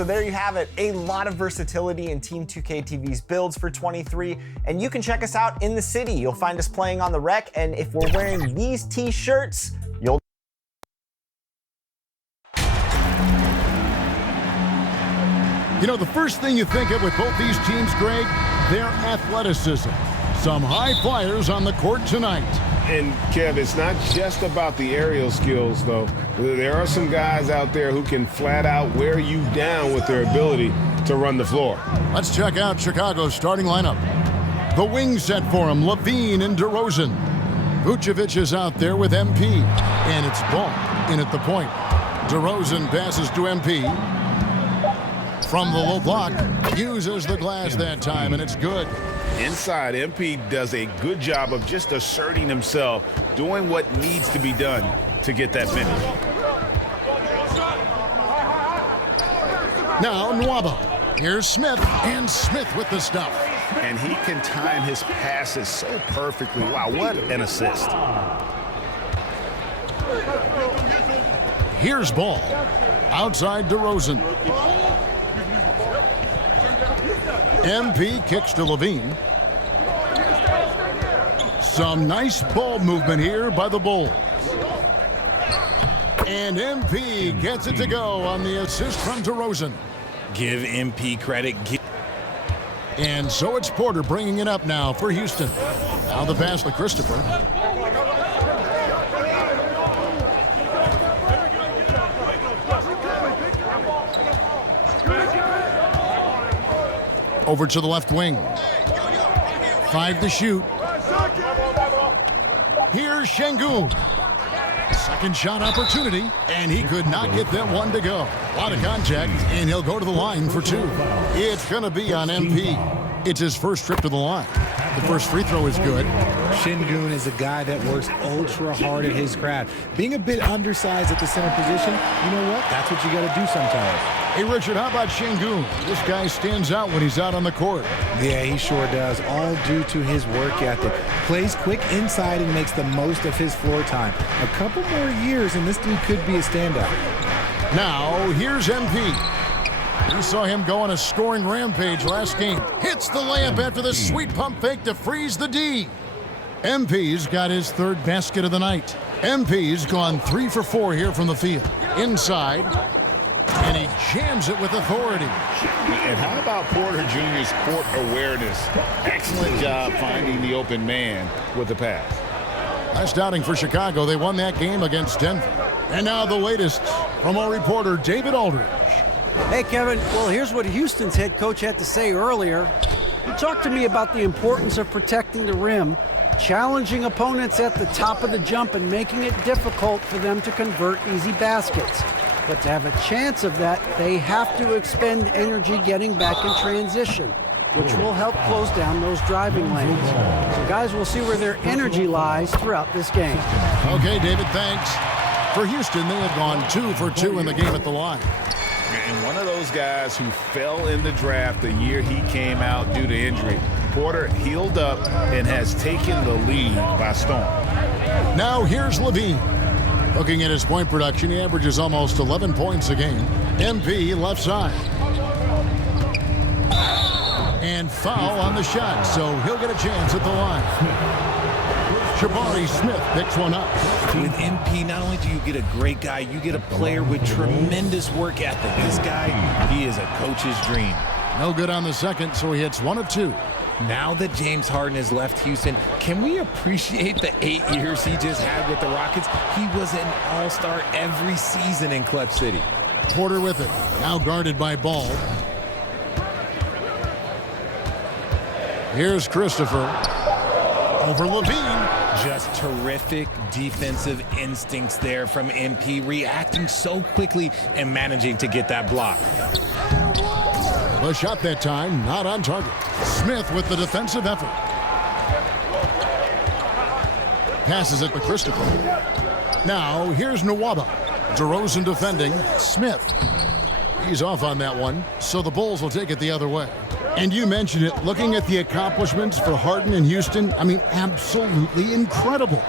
So there you have it, a lot of versatility in Team 2K TV's builds for 23, and you can check us out in the city. You'll find us playing on the rec, and if we're wearing these t-shirts, you'll You know, the first thing you think of with both these teams, Greg, their athleticism. Some high flyers on the court tonight. And, Kev, it's not just about the aerial skills, though. There are some guys out there who can flat out wear you down with their ability to run the floor. Let's check out Chicago's starting lineup. The wing set for him, Levine and DeRozan. Vucevic is out there with MP. And it's Ball in at the point. DeRozan passes to MP. From the low block, uses the glass that time, and it's good. Inside, MP does a good job of just asserting himself, doing what needs to be done to get that finish. Now Nwaba. Here's Smith, and Smith with the stuff. And he can time his passes so perfectly. Wow, what an assist. Here's Ball. Outside DeRozan. MP kicks to Levine. Some nice ball movement here by the Bulls. And MP gets it to go on the assist from DeRozan. Give MP credit. And so it's Porter bringing it up now for Houston. Now the pass to Christopher. Over to the left wing. 5 to shoot. Here's Şengün. Second shot opportunity, and he could not get that one to go. A lot of contact, and he'll go to the line for 2. It's going to be on MP. It's his first trip to the line. The first free throw is good. Şengün is a guy that works ultra hard at his craft. Being a bit undersized at the center position, you know what? That's what you got to do sometimes. Hey, Richard, how about Şengün? This guy stands out when he's out on the court. Yeah, he sure does, all due to his work ethic. Plays quick inside and makes the most of his floor time. A couple more years, and this dude could be a standout. Now, here's MP. We saw him go on a scoring rampage last game. Hits the layup after the sweet pump fake to freeze the D. MP's got his third basket of the night. MP's gone 3 for 4 here from the field. Inside. And he jams it with authority. And how about Porter Jr.'s court awareness? Excellent job finding the open man with the pass. Last outing for Chicago, they won that game against Denver. And now the latest from our reporter, David Aldridge. Hey, Kevin. Well, here's what Houston's head coach had to say earlier. He talked to me about the importance of protecting the rim, challenging opponents at the top of the jump, and making it difficult for them to convert easy baskets. But to have a chance of that, they have to expend energy getting back in transition, which will help close down those driving lanes. So guys, we'll see where their energy lies throughout this game. Okay, David, thanks. For Houston, they have gone 2 for 2 in the game at the line. And one of those guys who fell in the draft the year he came out due to injury. Porter healed up and has taken the lead by storm. Now here's Levine. Looking at his point production, he averages almost 11 points a game. MP left side. And foul on the shot, so he'll get a chance at the line. Jabari Smith picks one up. With MP, not only do you get a great guy, you get a player with tremendous work ethic. This guy, he is a coach's dream. No good on the second, so he hits 1 of 2. Now that James Harden has left Houston, can we appreciate the 8 years he just had with the Rockets? He was an all-star every season in Clutch City. Porter with it, now guarded by Ball. Here's Christopher. Over Levine. Just terrific defensive instincts there from MP, reacting so quickly and managing to get that block. The shot that time, not on target. Smith with the defensive effort. Passes it to Christopher. Now, here's Nwaba. DeRozan defending. Smith. He's off on that one, so the Bulls will take it the other way. And you mentioned it, looking at the accomplishments for Harden in Houston, I mean, absolutely incredible.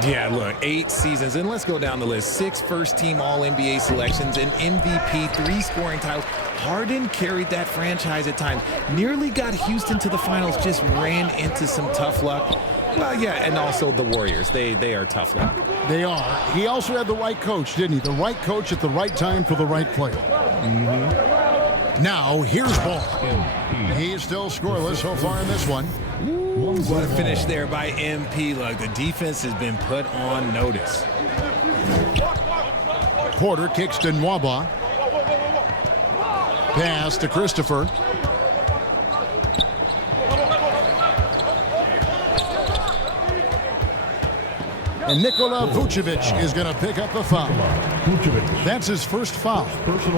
Yeah, look, 8 seasons, and let's go down the list. 6 first-team All-NBA selections, an MVP, 3 scoring titles. Harden carried that franchise at times. Nearly got Houston to the finals, just ran into some tough luck. Well, yeah, and also the Warriors. They are tough luck. They are. He also had the right coach, didn't he? The right coach at the right time for the right player. Now, here's Ball. He's still scoreless so far in this one. What a finish there by MP. Look, the defense has been put on notice. Porter kicks to Nwaba. Pass to Christopher. And Nikola Vucevic is going to pick up the foul. That's his first foul.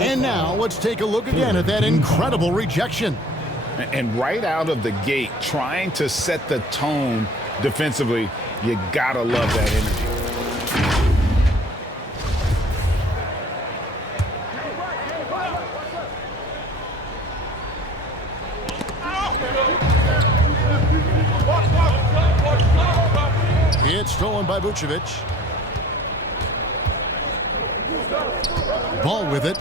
And now let's take a look again at that incredible rejection. And right out of the gate, trying to set the tone defensively, you gotta love that energy. It's stolen by Vucevic. Ball with it.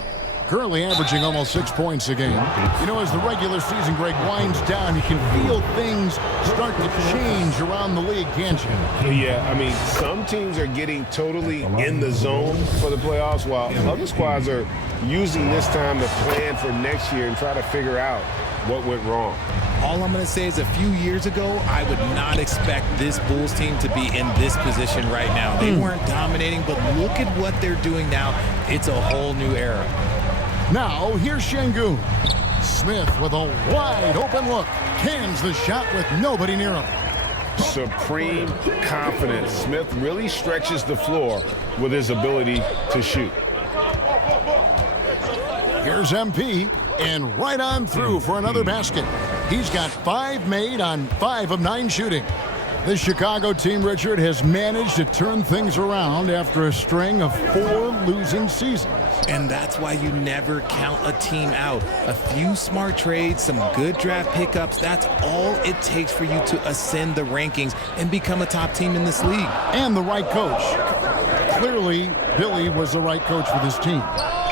Currently averaging almost 6 points a game. You know, as the regular season break winds down, you can feel things start to change around the league, can't you? Yeah, I mean, some teams are getting totally in the zone for the playoffs, while other squads are using this time to plan for next year and try to figure out what went wrong. All I'm going to say is a few years ago, I would not expect this Bulls team to be in this position right now. They weren't dominating, but look at what they're doing now. It's a whole new era. Now, here's Şengün. Smith with a wide open look. Cans the shot with nobody near him. Supreme confidence. Smith really stretches the floor with his ability to shoot. Here's MP, and right on through for another basket. He's got 5 made on 5 of 9 shooting. The Chicago team, Richard, has managed to turn things around after a string of 4 losing seasons. And that's why you never count a team out. A few smart trades, some good draft pickups, that's all it takes for you to ascend the rankings and become a top team in this league. And the right coach. Clearly, Billy was the right coach for this team.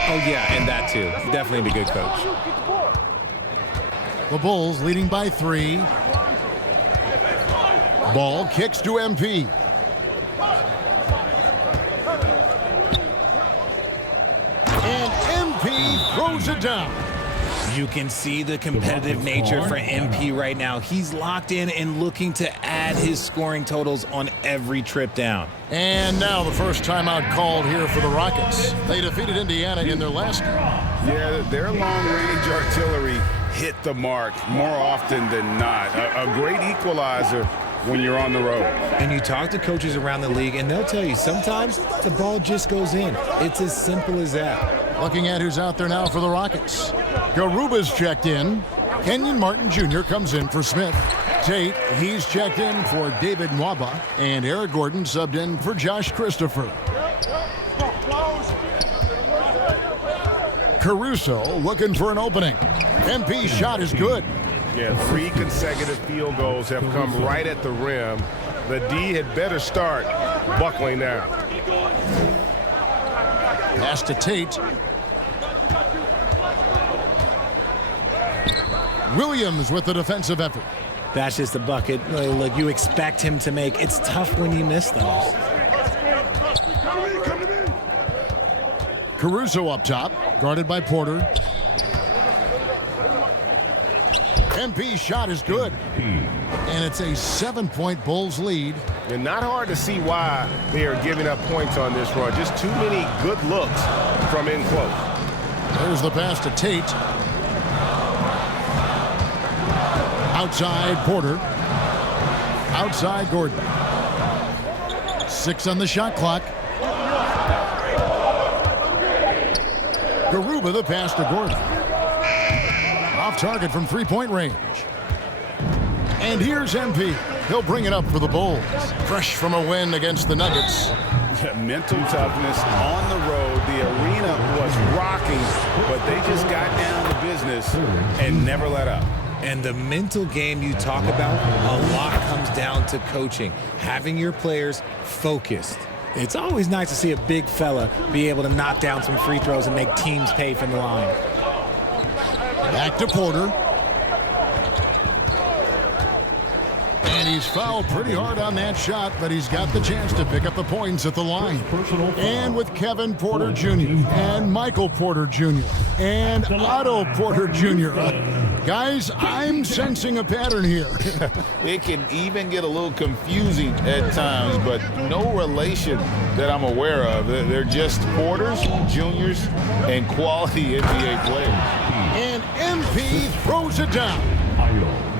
Oh, yeah, and that too. Definitely a good coach. The Bulls leading by 3. Ball kicks to MP. And MP throws it down. You can see the competitive nature for MP right now. He's locked in and looking to add his scoring totals on every trip down. And now the first timeout called here for the Rockets. They defeated Indiana in their last game. Yeah, their long-range artillery hit the mark more often than not. A great equalizer when you're on the road. And you talk to coaches around the league, and they'll tell you sometimes the ball just goes in. It's as simple as that. Looking at who's out there now for the Rockets. Garuba's checked in. Kenyon Martin Jr. comes in for Smith. Tate, he's checked in for David Nwaba. And Eric Gordon subbed in for Josh Christopher. Caruso looking for an opening. MP's shot is good. Yeah, 3 consecutive field goals have come right at the rim. The D had better start buckling down. Pass to Tate. Williams with the defensive effort. That's just a bucket. Look, you expect him to make. It's tough when you miss those. Caruso up top, guarded by Porter. MP's shot is good. And it's a 7-point Bulls lead. And not hard to see why they are giving up points on this run. Just too many good looks from in close. There's the pass to Tate. Outside Porter. Outside Gordon. 6 on the shot clock. Garuba the pass to Gordon. Off target from 3-point range. And here's MP. He'll bring it up for the Bulls. Fresh from a win against the Nuggets. Mental toughness on the road. The arena was rocking, but they just got down to business and never let up. And the mental game you talk about, a lot comes down to coaching, having your players focused. It's always nice to see a big fella be able to knock down some free throws and make teams pay from the line. Back to Porter. And he's fouled pretty hard on that shot, but he's got the chance to pick up the points at the line. And with Kevin Porter Jr. and Michael Porter Jr. and Otto Porter Jr. Guys, I'm sensing a pattern here. It can even get a little confusing at times, but no relation that I'm aware of. They're just Porters, Juniors, and quality NBA players. And MP throws it down.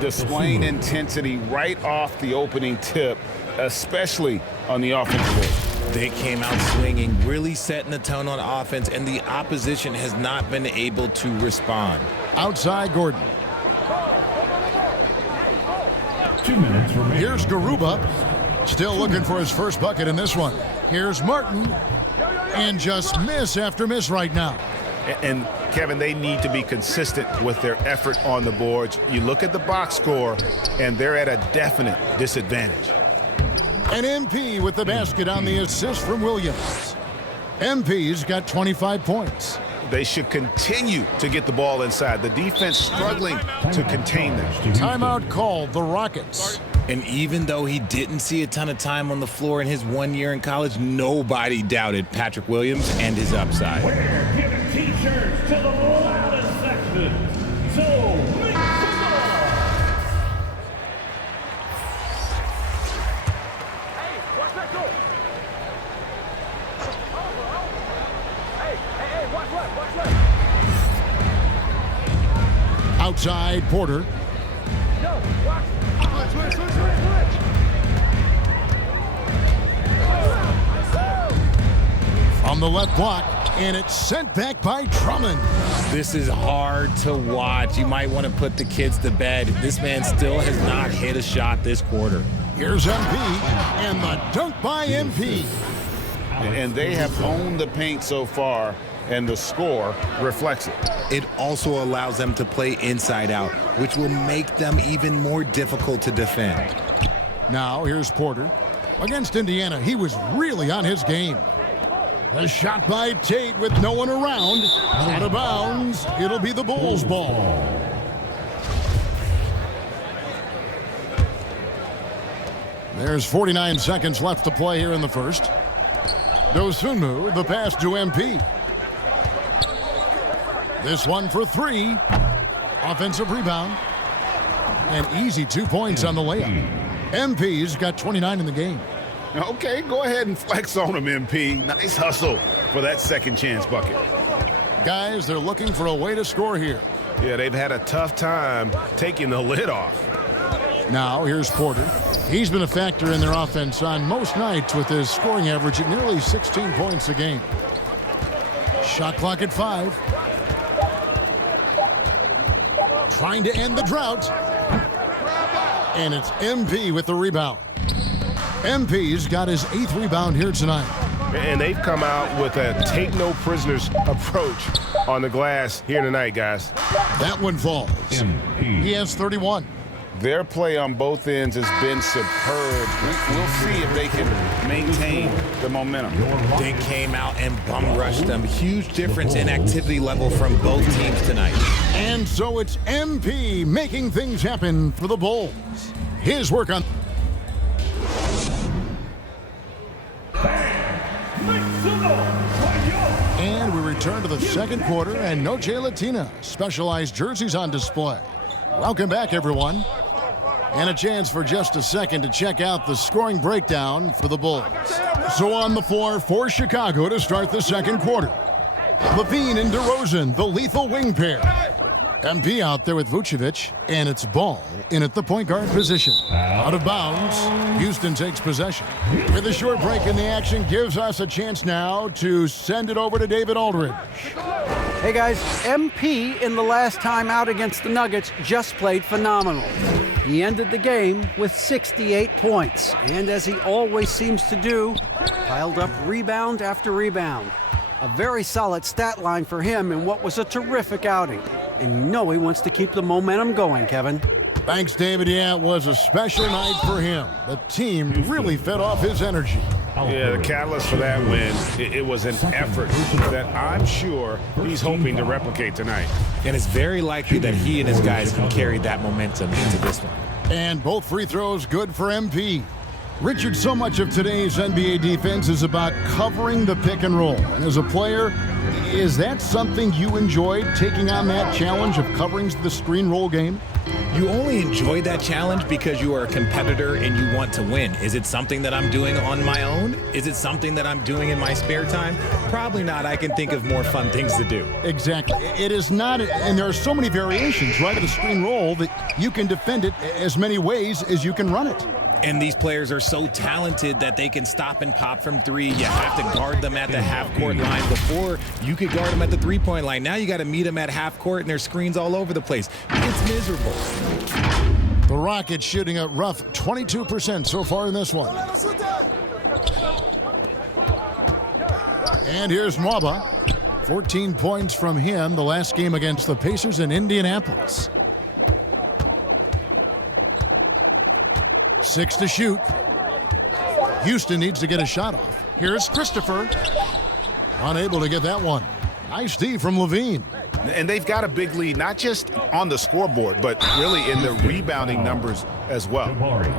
Displaying intensity right off the opening tip, especially on the offensive end. They came out swinging, really setting the tone on offense, and the opposition has not been able to respond. Outside Gordon. 2 minutes remaining. Here's Garuba. Still looking for his first bucket in this one. Here's Martin. And just miss after miss right now. And Kevin, they need to be consistent with their effort on the boards. You look at the box score, and they're at a definite disadvantage. And MP with the basket on the assist from Williams. MP's got 25 points. They should continue to get the ball inside. The defense struggling to contain them. Timeout called, the Rockets. And even though he didn't see a ton of time on the floor in his 1 year in college, nobody doubted Patrick Williams and his upside. We're giving T-shirts to the loudest section. So, make some noise. Hey, watch that goal. Hey, watch left, watch left. Outside Porter. No, watch. Switch. On the left block, and it's sent back by Drummond. This is hard to watch. You might want to put the kids to bed. This man still has not hit a shot this quarter. Here's MP, and the dunk by MP. And they have owned the paint so far, and the score reflects it. It also allows them to play inside out, which will make them even more difficult to defend. Now here's Porter. Against Indiana, he was really on his game. The shot by Tate with no one around. Out of bounds. It'll be the Bulls' ball. There's 49 seconds left to play here in the first. Dosunmu, the pass to MP. This one for three. Offensive rebound. And easy 2 points on the layup. MP's got 29 in the game. Okay, go ahead and flex on him, MP. Nice hustle for that second chance bucket. Guys, they're looking for a way to score here. Yeah, they've had a tough time taking the lid off. Now, here's Porter. He's been a factor in their offense on most nights with his scoring average at nearly 16 points a game. Shot clock at 5. Trying to end the drought. And it's MP with the rebound. MP's got his 8th rebound here tonight. And they've come out with a take-no-prisoners approach on the glass here tonight, guys. That one falls. He has 31. Their play on both ends has been superb. We'll see if they can maintain the momentum. They came out and bum rushed them. Huge difference in activity level from both teams tonight. And so it's MP making things happen for the Bulls. His work on... And we return to the second quarter, and Noche Latina specialized jerseys on display. Welcome back, everyone. And a chance for just a second to check out the scoring breakdown for the Bulls. So on the floor for Chicago to start the second quarter. Levine and DeRozan, the lethal wing pair. MP out there with Vucevic, and it's Ball in at the point guard position. Out of bounds, Houston takes possession. With a short break in the action, gives us a chance now to send it over to David Aldridge. Hey guys, MP in the last time out against the Nuggets just played phenomenal. He ended the game with 68 points, and as he always seems to do, piled up rebound after rebound. A very solid stat line for him in what was a terrific outing. and you know he wants to keep the momentum going, Kevin. Thanks, David. Yeah, it was a special night for him. The team really fed off his energy. Yeah, the catalyst for that win, it was an effort that I'm sure he's hoping to replicate tonight. And it's very likely that he and his guys can carry that momentum into this one. And both free throws good for MP. Richard, so much of today's NBA defense is about covering the pick and roll. And as a player, is that something you enjoyed, taking on that challenge of covering the screen roll game? You only enjoy that challenge because you are a competitor and you want to win. Is it something that I'm doing on my own? Is it something that I'm doing in my spare time? Probably not. I can think of more fun things to do. Exactly. It is not, and there are so many variations, right, of the screen roll that you can defend it as many ways as you can run it. And these players are so talented that they can stop and pop from three. You have to guard them at the half-court line. Before, you could guard them at the three-point line. Now you got to meet them at half-court, and there's screens all over the place. It's miserable. The Rockets shooting a rough 22% so far in this one. And here's Mwaba. 14 points from him the last game against the Pacers in Indianapolis. 6 to shoot. Houston needs to get a shot off. Here's Christopher. Unable to get that one. Nice D from Levine. And they've got a big lead, not just on the scoreboard, but really in the rebounding numbers as well.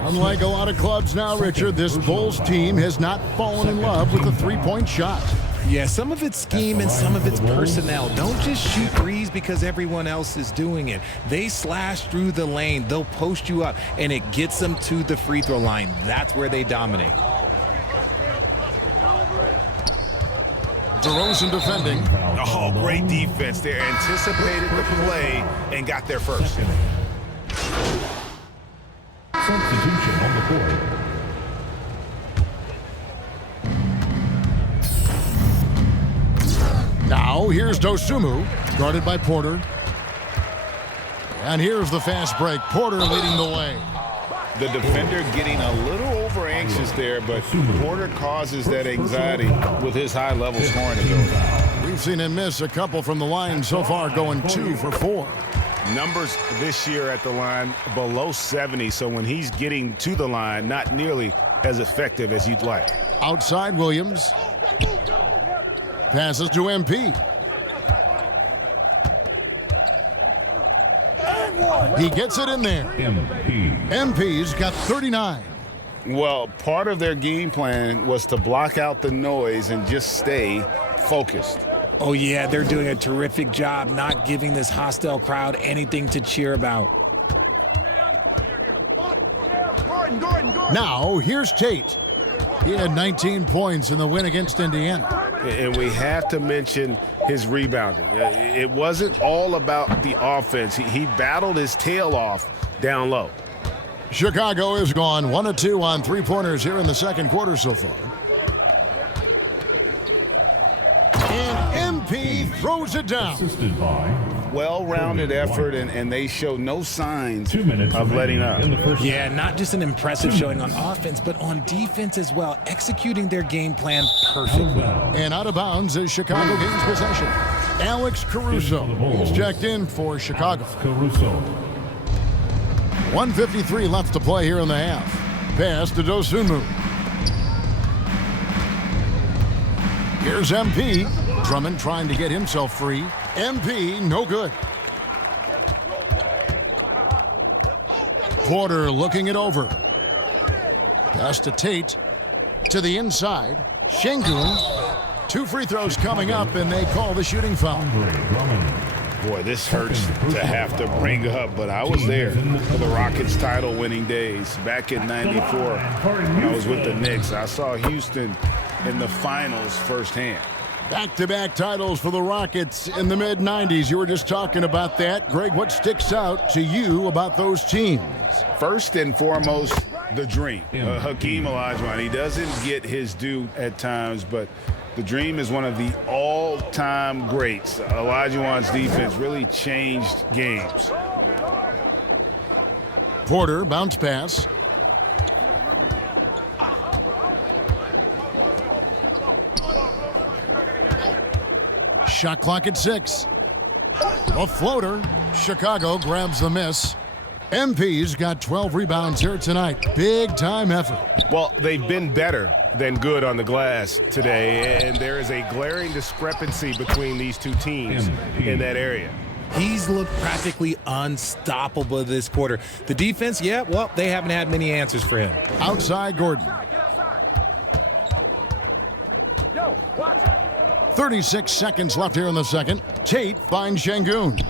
Unlike a lot of clubs now, Richard, this Bulls team has not fallen in love with the three-point shot. Yeah, some of it's scheme and some of it's personnel. Don't just shoot threes because everyone else is doing it. They slash through the lane. They'll post you up, and it gets them to the free throw line. That's where they dominate. DeRozan defending. Oh, great defense there. Anticipated the play and got there first. Substitution on the court. Now, here's Dosunmu, guarded by Porter. And here's the fast break. Porter leading the way. The defender getting a little over anxious there, but Porter causes that anxiety with his high-level scoring ability. We've seen him miss a couple from the line so far, going 2 for 4. Numbers this year at the line below 70, so when he's getting to the line, not nearly as effective as you'd like. Outside Williams. Passes to MP. He gets it in there. MP's got 39. Well, part of their game plan was to block out the noise and just stay focused. Oh, yeah, they're doing a terrific job not giving this hostile crowd anything to cheer about. Now, here's Tate. He had 19 points in the win against Indiana. And we have to mention his rebounding. It wasn't all about the offense. He battled his tail off down low. Chicago is gone 1 of 2 on three-pointers here in the second quarter so far. And MP throws it down. Assisted by Well-rounded effort, and they show no signs of letting up. Yeah, not just an impressive showing on offense, but on defense as well, executing their game plan perfectly. And out of bounds as Chicago gains possession. Alex Caruso is checked in for Chicago. 1:53 left to play here in the half. Pass to Dosunmu. Here's MP. Drummond trying to get himself free. MP, no good. Porter looking it over. Pass to Tate. To the inside. Şengün. 2 free throws coming up, and they call the shooting foul. Boy, this hurts to have to bring up, but I was there for the Rockets title-winning days back in '94 when I was with the Knicks. I saw Houston in the finals firsthand. Back-to-back titles for the Rockets in the mid-'90s. You were just talking about that. Greg, what sticks out to you about those teams? First and foremost, the dream. Hakeem Olajuwon, he doesn't get his due at times, but the Dream is one of the all-time greats. Olajuwon's defense really changed games. Porter, bounce pass. Shot clock at 6. The floater. Chicago grabs the miss. MP's got 12 rebounds here tonight. Big time effort. Well, they've been better than good on the glass today, and there is a glaring discrepancy between these two teams in that area. He's looked practically unstoppable this quarter. The defense, yeah, well, they haven't had many answers for him. Outside Gordon. Get outside. Yo, watch. 36 seconds left here in the second. Tate finds Şengün.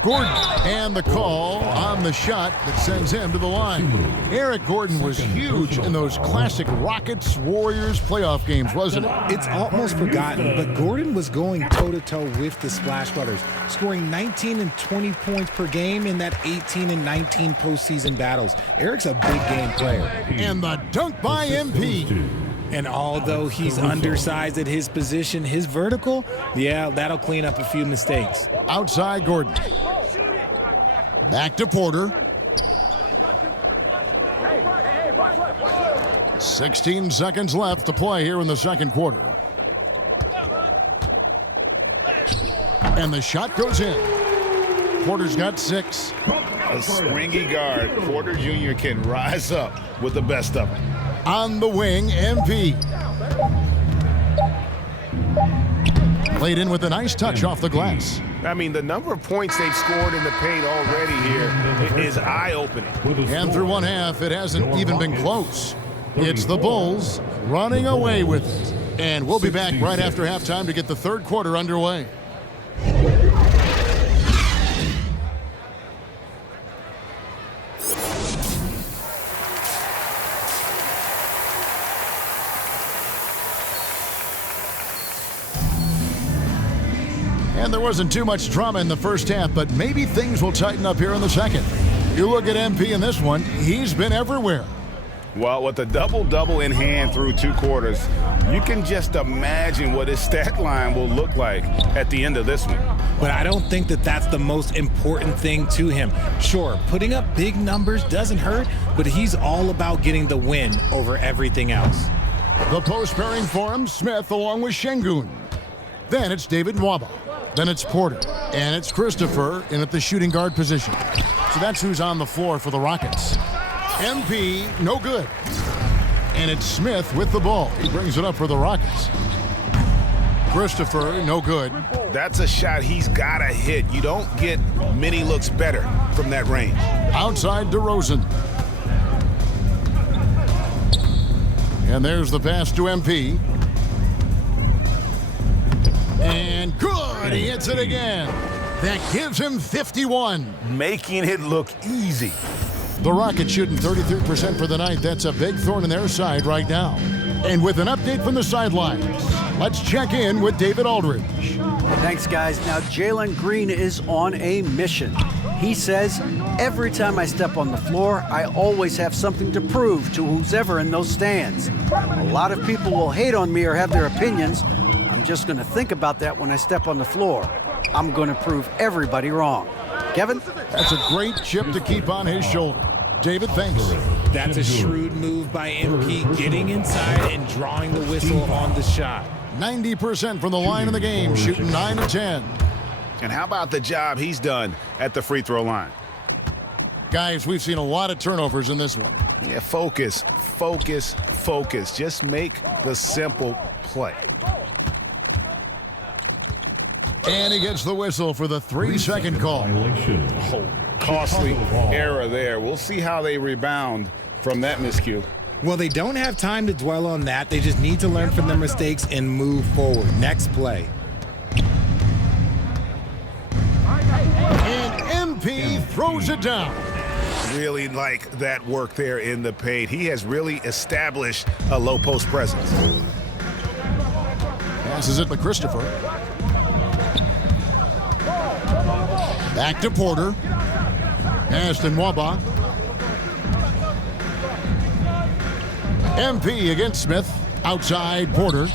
Gordon, and the call on the shot that sends him to the line. Eric Gordon was huge in those classic Rockets-Warriors playoff games, wasn't it? It's almost forgotten, but Gordon was going toe-to-toe with the Splash Brothers, scoring 19 and 20 points per game in that 18 and 19 postseason battles. Eric's a big game player. And the dunk by MP. And although he's undersized at his position, his vertical, yeah, that'll clean up a few mistakes. Outside Gordon. Back to Porter. Hey, watch left. 16 seconds left to play here in the second quarter. And the shot goes in. Porter's got 6. A springy guard, Porter Jr. can rise up with the best of them. On the wing, MP. Played in with a nice touch off the glass. I mean, the number of points they've scored in the paint already here is eye-opening. And through one half, it hasn't even been close. It's the Bulls running away with it. And we'll be back right after halftime to get the third quarter underway. And there wasn't too much drama in the first half, but maybe things will tighten up here in the second. You look at MP in this one, he's been everywhere. Well, with a double-double in hand through 2 quarters, you can just imagine what his stat line will look like at the end of this one. But I don't think that that's the most important thing to him. Sure, putting up big numbers doesn't hurt, but he's all about getting the win over everything else. The post pairing for him, Smith along with Şengün. Then it's David Nwaba. Then it's Porter. And it's Christopher in at the shooting guard position. So that's who's on the floor for the Rockets. MP, no good. And it's Smith with the ball. He brings it up for the Rockets. Christopher, no good. That's a shot he's got to hit. You don't get many looks better from that range. Outside DeRozan. And there's the pass to MP. And good, he hits it again. That gives him 51. Making it look easy. The Rockets shooting 33% for the night. That's a big thorn in their side right now. And with an update from the sidelines, let's check in with David Aldridge. Thanks, guys. Now, Jalen Green is on a mission. He says, every time I step on the floor, I always have something to prove to who's ever in those stands. A lot of people will hate on me or have their opinions. I'm just going to think about that when I step on the floor. I'm going to prove everybody wrong. Kevin? That's a great chip to keep on his shoulder. David, thanks. That's a shrewd move by MP, getting inside and drawing the whistle on the shot. 90% from the line of the game, shooting 9 of 10. And how about the job he's done at the free throw line? Guys, we've seen a lot of turnovers in this one. Yeah, focus. Just make the simple play. And he gets the whistle for the 3-second call. Oh, costly error there. We'll see how they rebound from that miscue. Well, they don't have time to dwell on that. They just need to learn from their mistakes and move forward. Next play. And MP throws it down. Really like that work there in the paint. He has really established a low post presence. Passes it to Christopher. Back to Porter. Pass to Nwaba. MP against Smith. Outside Porter.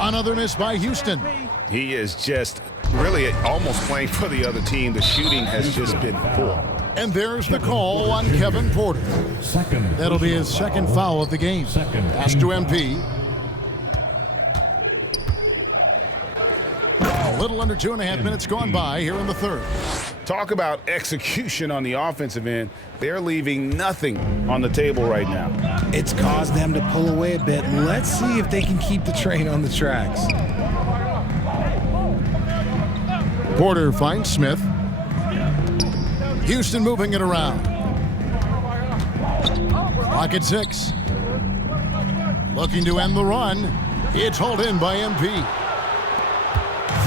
Another miss by Houston. He is just really almost playing for the other team. The shooting has just been poor. And there's the call on Kevin Porter. That'll be his second foul of the game. Pass to MP. Little under 2.5 minutes gone by here in the third. Talk about execution on the offensive end. They're leaving nothing on the table right now. It's caused them to pull away a bit. Let's see if they can keep the train on the tracks. Porter finds Smith. Houston moving it around. Clock at 6. Looking to end the run. It's hauled in by MP.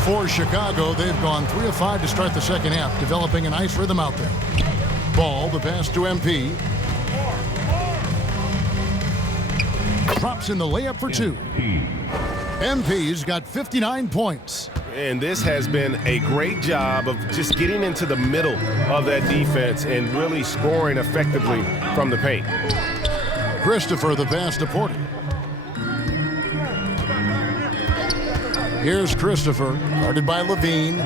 For Chicago, they've gone 3 of 5 to start the second half, developing a nice rhythm out there. Ball, the pass to MP. Drops in the layup for 2. MP's got 59 points. And this has been a great job of just getting into the middle of that defense and really scoring effectively from the paint. Christopher, the pass to Porter. Here's Christopher, guarded by Levine.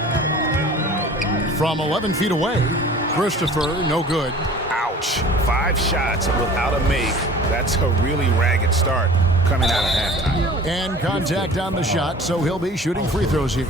From 11 feet away, Christopher, no good. Ouch. 5 shots without a make. That's a really ragged start coming out of halftime. And contact on the shot, so he'll be shooting free throws here.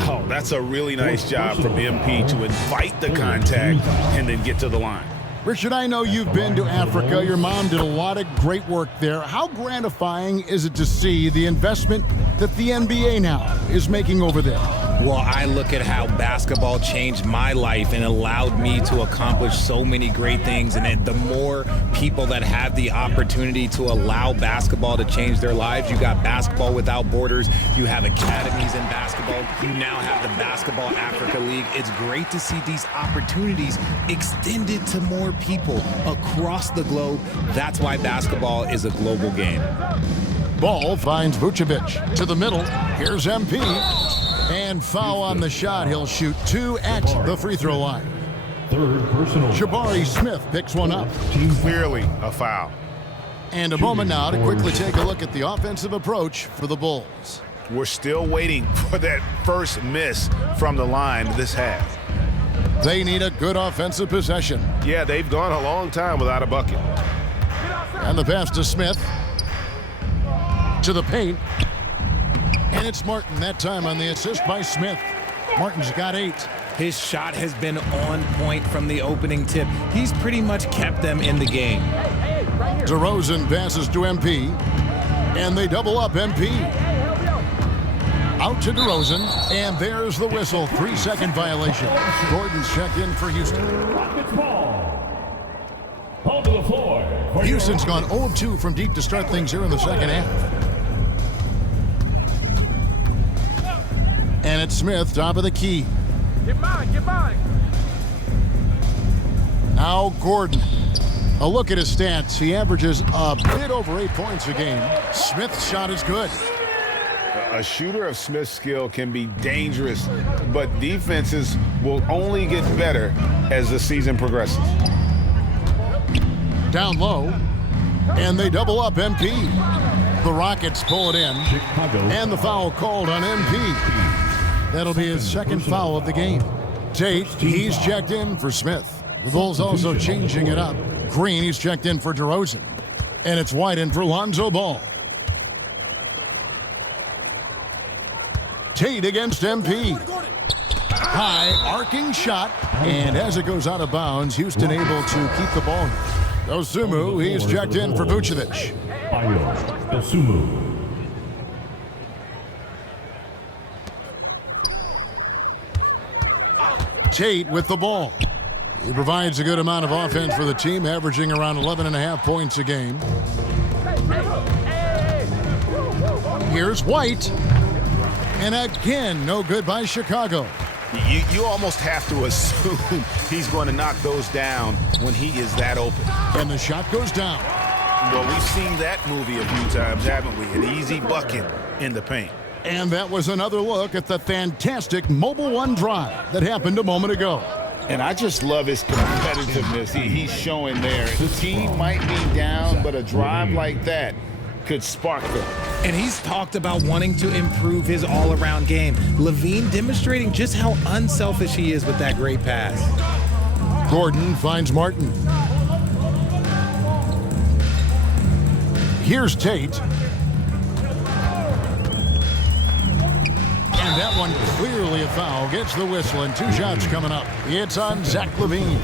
Oh, that's a really nice job from MP to invite the contact and then get to the line. Richard, I know you've been to Africa. Your mom did a lot of great work there. How gratifying is it to see the investment that the NBA now is making over there? Well, I look at how basketball changed my life and allowed me to accomplish so many great things. And then the more people that have the opportunity to allow basketball to change their lives, you got Basketball Without Borders, you have academies in basketball, you now have the Basketball Africa League. It's great to see these opportunities extended to more people across the globe. That's why basketball is a global game. Ball finds Vucevic to the middle. Here's MP. And foul on the shot. He'll shoot 2 at the free throw line. Third personal. Jabari Smith picks one up. Clearly a foul. And a moment now to quickly take a look at the offensive approach for the Bulls. We're still waiting for that first miss from the line this half. They need a good offensive possession. Yeah, they've gone a long time without a bucket. And the pass to Smith. To the paint. And it's Martin that time on the assist by Smith. Martin's got 8. His shot has been on point from the opening tip. He's pretty much kept them in the game. DeRozan passes to MP. And they double up MP. Out to DeRozan. And there's the whistle. 3-second violation. Gordon's checked in for Houston. Onto the floor. Houston's gone 0 of 2 from deep to start things here in the second half. And it's Smith, top of the key. Get mine. Now Gordon. A look at his stats. He averages a bit over 8 points a game. Smith's shot is good. A shooter of Smith's skill can be dangerous, but defenses will only get better as the season progresses. Down low. And they double up MP. The Rockets pull it in. And the foul called on MP. That'll be his second foul of the game. Tate, he's checked in for Smith. The Bulls also changing it up. Green, he's checked in for DeRozan. And it's White in for Lonzo Ball. Tate against MP. High, arcing shot. And as it goes out of bounds, Houston able to keep the ball. Osumu, he's checked in for Vucevic. Osumu. Tate with the ball. He provides a good amount of offense for the team, averaging around 11.5 points a game. Here's White. And again, no good by Chicago. You almost have to assume he's going to knock those down when he is that open. And the shot goes down. Well, we've seen that movie a few times, haven't we? An easy bucket in the paint. And that was another look at the fantastic Mobile One drive that happened a moment ago. And I just love his competitiveness he's showing there. The team might be down, but a drive like that could spark them. And he's talked about wanting to improve his all-around game. Levine demonstrating just how unselfish he is with that great pass. Gordon finds Martin. Here's Tate. And that one clearly a foul. Gets the whistle, and 2 shots coming up. It's on Zach LaVine.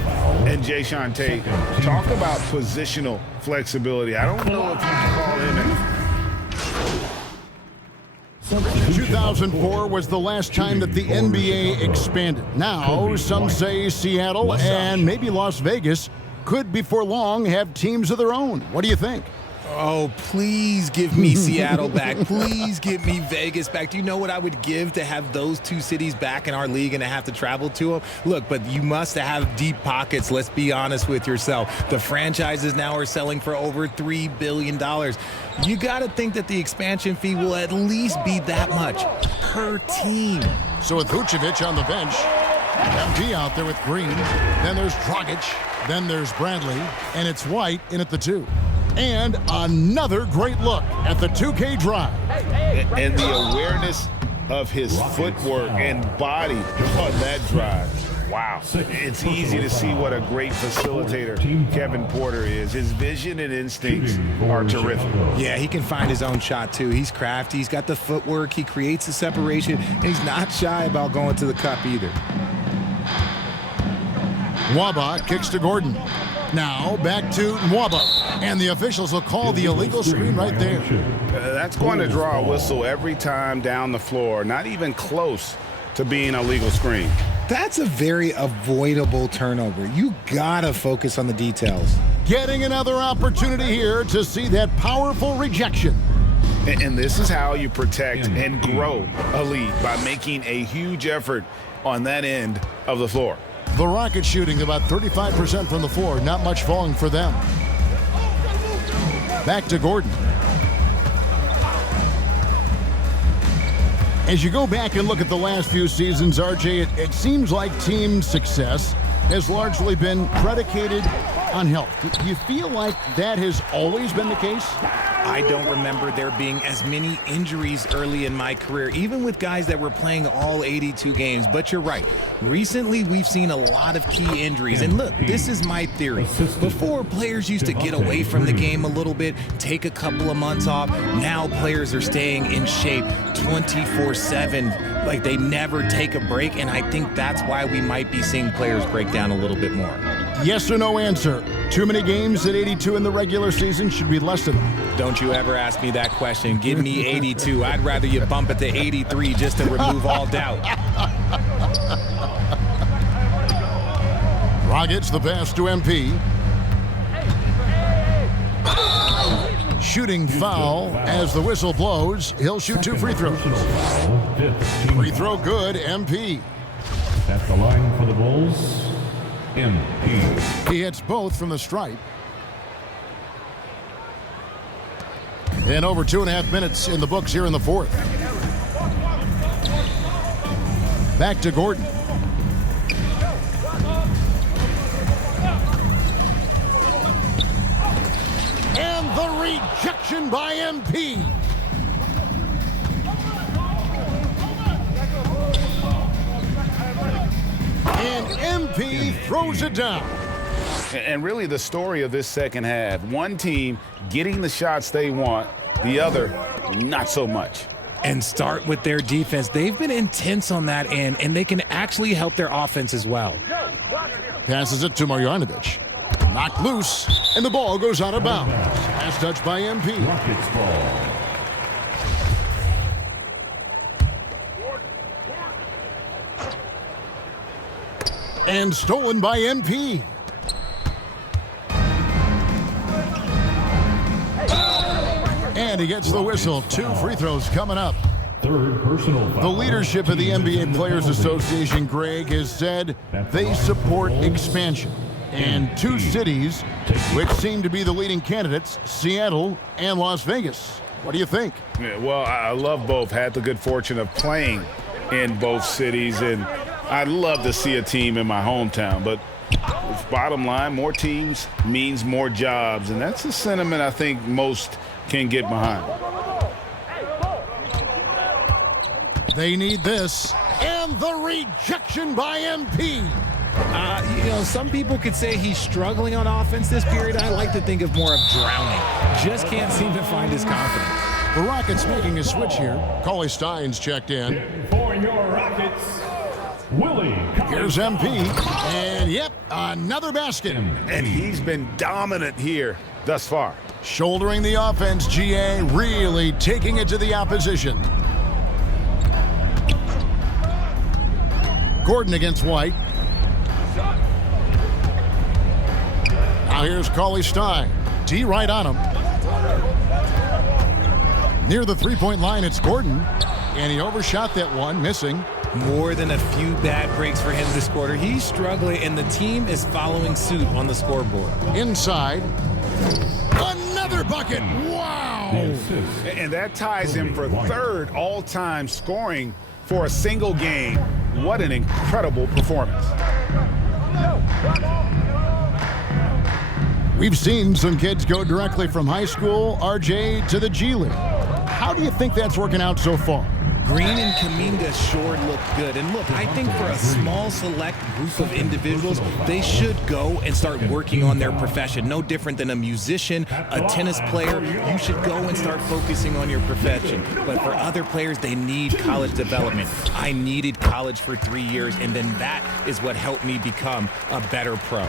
And Jay Shante, talk about positional flexibility. I don't know if you can call him an 2004 was the last time that the NBA expanded. Now, some say Seattle and maybe Las Vegas could before long have teams of their own. What do you think? Oh, please give me Seattle back. Please give me Vegas back. Do you know what I would give to have those 2 cities back in our league and to have to travel to them? Look, but you must have deep pockets. Let's be honest with yourself. The franchises now are selling for over $3 billion. You got to think that the expansion fee will at least be that much per team. So with Vucevic on the bench, MG out there with Green, then there's Dragic, then there's Bradley, and it's White in at the 2. And another great look at the 2K drive. And the awareness of his footwork and body on that drive. Wow. It's easy to see what a great facilitator Kevin Porter is. His vision and instincts are terrific. Yeah, he can find his own shot, too. He's crafty. He's got the footwork. He creates the separation. And he's not shy about going to the cup either. Nwaba kicks to Gordon. Now back to Nwaba. And the officials will call the illegal screen right there. That's going to draw a whistle every time down the floor. Not even close to being a legal screen. That's a very avoidable turnover. You gotta focus on the details. Getting another opportunity here to see that powerful rejection. And this is how you protect and grow a lead, by making a huge effort on that end of the floor. The Rockets shooting about 35% from the floor. Not much falling for them. Back to Gordon. As you go back and look at the last few seasons, RJ, it seems like team success has largely been predicated on health. Do you feel like that has always been the case? I don't remember there being as many injuries early in my career, even with guys that were playing all 82 games. But you're right. Recently, we've seen a lot of key injuries. And look, this is my theory. Before, players used to get away from the game a little bit, take a couple of months off. Now players are staying in shape 24/7. Like they never take a break. And I think that's why we might be seeing players break down a little bit more. Yes or no answer. Too many games at 82 in the regular season? Should we lessen them? Don't you ever ask me that question. Give me 82. I'd rather you bump it to 83 just to remove all doubt. Rockets the pass to MP. Shooting foul as the whistle blows. He'll shoot 2 free throws. Free throw good, MP. At the line for the Bulls, MP. He hits both from the stripe. And over 2.5 minutes in the books here in the fourth. Back to Gordon. And the rejection by MP. And MP throws it down. And really the story of this second half, one team getting the shots they want, the other not so much. And start with their defense. They've been intense on that end, and they can actually help their offense as well. Passes it to Marjanovic. Knocked loose, and the ball goes out of bounds. Pass touch by MP. Rockets ball. And stolen by MP. And he gets the whistle. 2 free throws coming up. Third personal foul. The leadership of the NBA Players Association, Greg, has said they support expansion. And 2 cities, which seem to be the leading candidates, Seattle and Las Vegas. What do you think? Yeah, well, I love both. Had the good fortune of playing in both cities, and I'd love to see a team in my hometown. But bottom line, more teams means more jobs, and that's a sentiment I think most can get behind. They need this. And the rejection by MP. Some people could say he's struggling on offense this period. I like to think of more of drowning. Just can't seem to find his confidence. The Rockets making a switch here. Cauley Stein's checked in. For your Rockets, Willie. Here's MP, and yep, another basket. And he's been dominant here thus far. Shouldering the offense, GA really taking it to the opposition. Gordon against White. Now here's Cauley Stein. D right on him. Near the three-point line, it's Gordon. And he overshot that one, missing. More than a few bad breaks for him this quarter. He's struggling, and the team is following suit on the scoreboard. Inside. Another bucket. Wow. And that ties him for third all-time scoring for a single game. What an incredible performance. We've seen some kids go directly from high school, RJ, to the G League. How do you think that's working out so far? Green and Kaminga sure look good. And look, I think for a small select group of individuals, they should go and start working on their profession. No different than a musician, a tennis player. You should go and start focusing on your profession. But for other players, they need college development. I needed college for 3 years, and then that is what helped me become a better pro.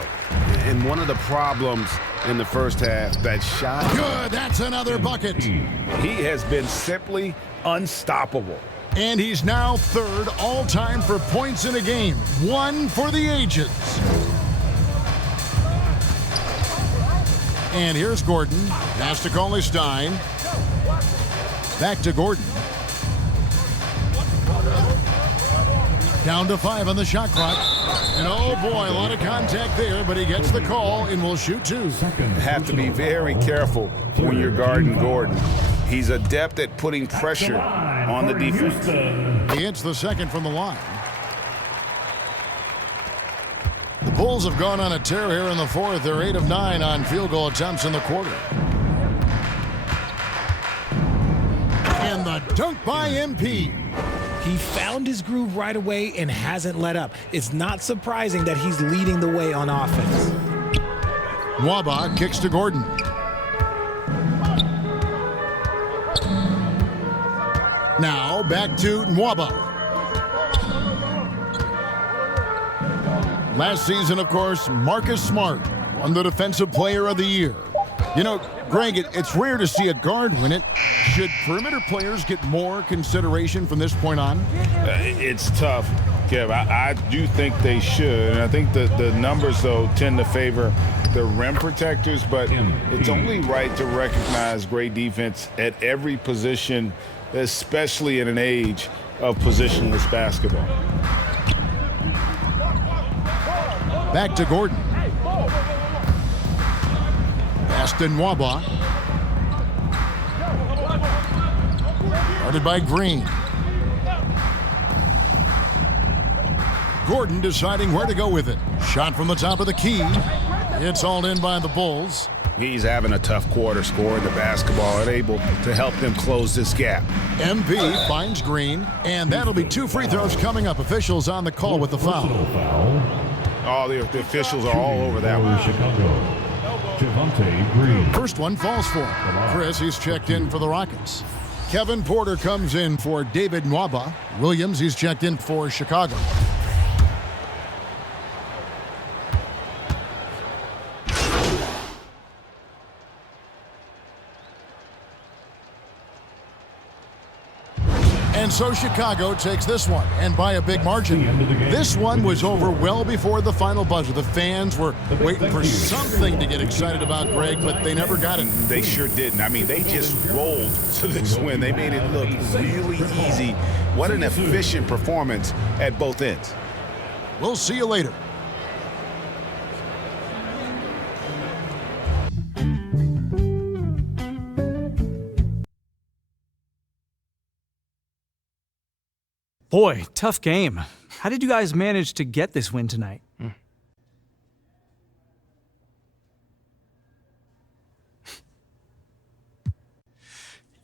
And one of the problems in the first half, that shot. Good, that's another bucket. He has been simply unstoppable. And he's now third all-time for points in a game. One for the ages. And here's Gordon. Pass to Cauley Stein. Back to Gordon. Down to 5 on the shot clock. And oh boy, a lot of contact there, but he gets the call and will shoot 2. Have to be very careful when you're guarding Gordon. He's adept at putting pressure on the defense. He hits the second from the line. The Bulls have gone on a tear here in the fourth. They're 8 of 9 on field goal attempts in the quarter. And the dunk by MP. He found his groove right away and hasn't let up. It's not surprising that he's leading the way on offense. Nwaba kicks to Gordon. Now back to Nwaba. Last season, of course, Marcus Smart won the Defensive Player of the Year. You know, Greg, it's rare to see a guard win it. Should perimeter players get more consideration from this point on? It's tough, Kev. I do think they should. And I think the numbers, though, tend to favor the rim protectors. But it's only right to recognize great defense at every position, especially in an age of positionless basketball. Back to Gordon. Pass to Nwaba. Guarded by Green. Gordon deciding where to go with it. Shot from the top of the key. It's hauled in by the Bulls. He's having a tough quarter scoring the basketball and able to help them close this gap. MP finds Green, and that'll be 2 free throws coming up. Officials on the call with the foul. Oh, the officials are all over that one. First one falls for him. Chris, he's checked in for the Rockets. Kevin Porter comes in for David Nwaba. Williams, he's checked in for Chicago. And so Chicago takes this one, and by a big margin. This one was over well before the final buzzer. The fans were waiting for something to get excited about, Greg, but they never got it. They sure didn't. I mean, they just rolled to this win. They made it look really easy. What an efficient performance at both ends. We'll see you later. Boy, tough game. How did you guys manage to get this win tonight?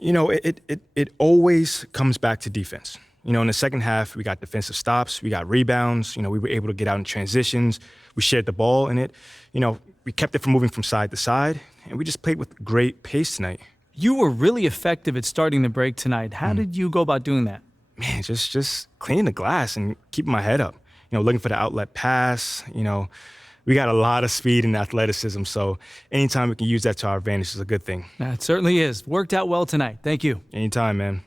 You know, it always comes back to defense. You know, in the second half, we got defensive stops, we got rebounds. You know, we were able to get out in transitions. We shared the ball, and we kept it from moving from side to side, and we just played with great pace tonight. You were really effective at starting the break tonight. How did you go about doing that? man, just cleaning the glass and keeping my head up. You know, looking for the outlet pass. You know, we got a lot of speed and athleticism, so anytime we can use that to our advantage is a good thing. That certainly is. Worked out well tonight. Thank you. Anytime, man.